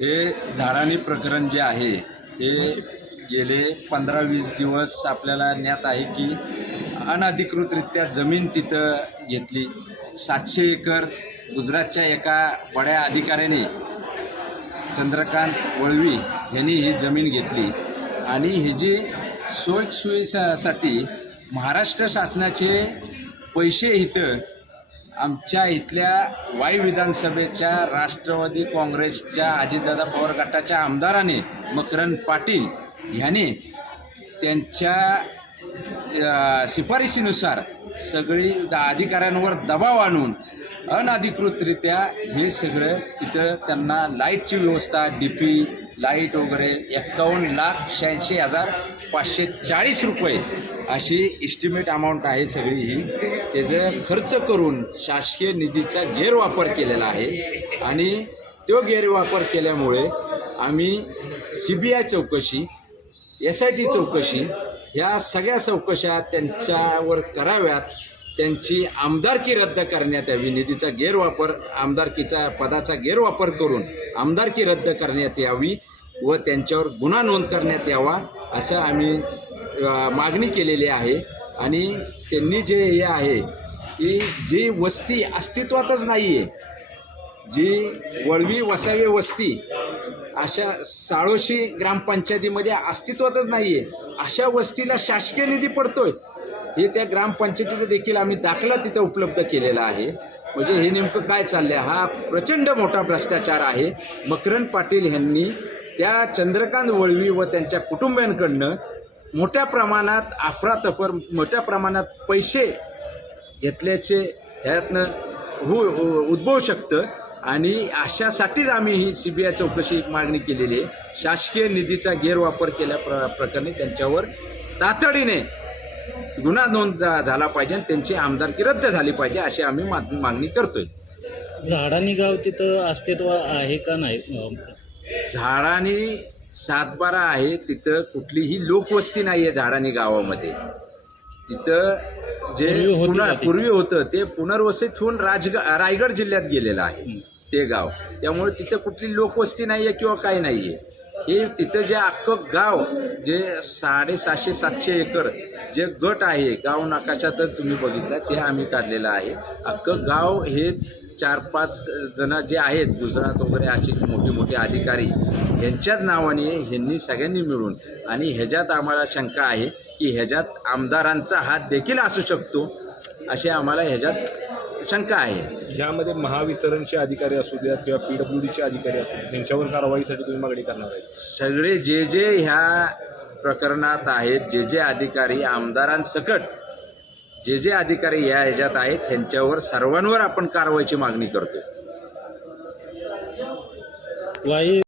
हे झाडाणी प्रकरण जे आहे हे गेले पंधरा वीस दिवस आपल्याला ज्ञात आहे की अनधिकृतरित्या जमीन तिथं घेतली. सातशे एकर गुजरातच्या एका बड्या अधिकाऱ्याने चंद्रकांत वळवी यांनी ही जमीन घेतली. आणि ही जी सोयीसुविधासाठी महाराष्ट्र शासनाचे पैसे इथं आमच्या इथल्या वाई विधानसभेच्या राष्ट्रवादी काँग्रेसच्या अजितदादा पवार गटाच्या आमदाराने मकरंद पाटील ह्याने त्यांच्या शिफारशीनुसार सगळी अधिकाऱ्यांवर दबाव आणून अनधिकृतरित्या हे सगळं तिथं त्यांना लाईटची व्यवस्था डी पी लाइट वगैरे एक्कावन्न लाख शहाऐंशी हजार पाचशे चाळीस रुपये अशी इस्टिमेट अमाऊंट आहे सगळी ही. त्याचं खर्च करून शासकीय निधीचा गैरवापर केलेला आहे. आणि तो गैरवापर केल्यामुळे आम्ही सी बी आय चौकशी एस आय टी चौकशी ह्या सगळ्या चौकशा त्यांच्यावर कराव्यात. त्यांची आमदारकी रद्द करण्यात यावी. निधीचा गैरवापर आमदारकीचा पदाचा गैरवापर करून आमदारकी रद्द करण्यात यावी व त्यांच्यावर गुन्हा नोंद करण्यात यावा असं आम्ही मागणी केलेली आहे. आणि त्यांनी जे हे आहे की जी वस्ती अस्तित्वातच नाही आहे जी वळवी वसावे वस्ती अशा साळोशी ग्रामपंचायतीमध्ये अस्तित्वातच नाही आहे अशा वस्तीला शासकीय निधी पडतोय. हे त्या ग्रामपंचायतीचं देखील आम्ही दाखला तिथं उपलब्ध केलेला आहे. म्हणजे हे नेमकं काय चाललं आहे हा प्रचंड मोठा भ्रष्टाचार आहे. मकरंद पाटील यांनी त्या चंद्रकांत वळवी व त्यांच्या कुटुंबियांकडनं मोठ्या प्रमाणात अफरातफर मोठ्या प्रमाणात पैसे घेतल्याचे ह्यातनं हो, हो उद्भवू शकतं. आणि अशासाठीच आम्ही ही सी बी आय चौकशी मागणी केलेली आहे. शासकीय निधीचा गैरवापर केल्या प्र प्रकरणी त्यांच्यावर तातडीने गुन्हा नोंद झाला पाहिजे आणि त्यांची आमदारकी रद्द झाली पाहिजे अशी आम्ही माग- मागणी करतोय. झाडानी गाव तिथं अस्तित्व आहे का नाही? झाडानी सातबारा आहे तिथं कुठलीही लोकवस्ती नाही आहे झाडानी गावामध्ये. तिथं जे पूर्वी होती पुन्हा? पूर्वी होतं ते पुनर्वसित होऊन राजग रायगड जिल्ह्यात गेलेलं आहे. ते गाव. त्यामुळे तिथं कुठली लोकवस्ती नाही आहे किंवा काही नाही आहे हे तिथं जे अख्खं गाव जे साडेसहाशे सातशे एकर जे गट आहे गाव नकाशातच तुम्ही बघितला ते आम्ही काढलेलं आहे. अख्खं गाव हे चार पाच जण जे आहेत गुजरात वगैरे असे मोठे मोठे अधिकारी यांच्याच नावाने ह्यांनी सगळ्यांनी मिळून आणि ह्याच्यात आम्हाला शंका आहे की ह्याच्यात आमदारांचा हात देखील असू शकतो असे आम्हाला ह्याच्यात शंका आहे? ह्यामध्ये महावितरणचे अधिकारी असू द्यात किंवा पी डब्ल्यू डीचे अधिकारी असू द्यात त्यांच्यावर कारवाईसाठी तुम्ही मागणी करणार आहे. सगळे जे जे ह्या प्रकरणात आहेत जे जे अधिकारी आमदारांसकट जे जे अधिकारी या ह्याच्यात आहेत ह्यांच्यावर सर्वांवर आपण कारवाईची मागणी करतोय. वाई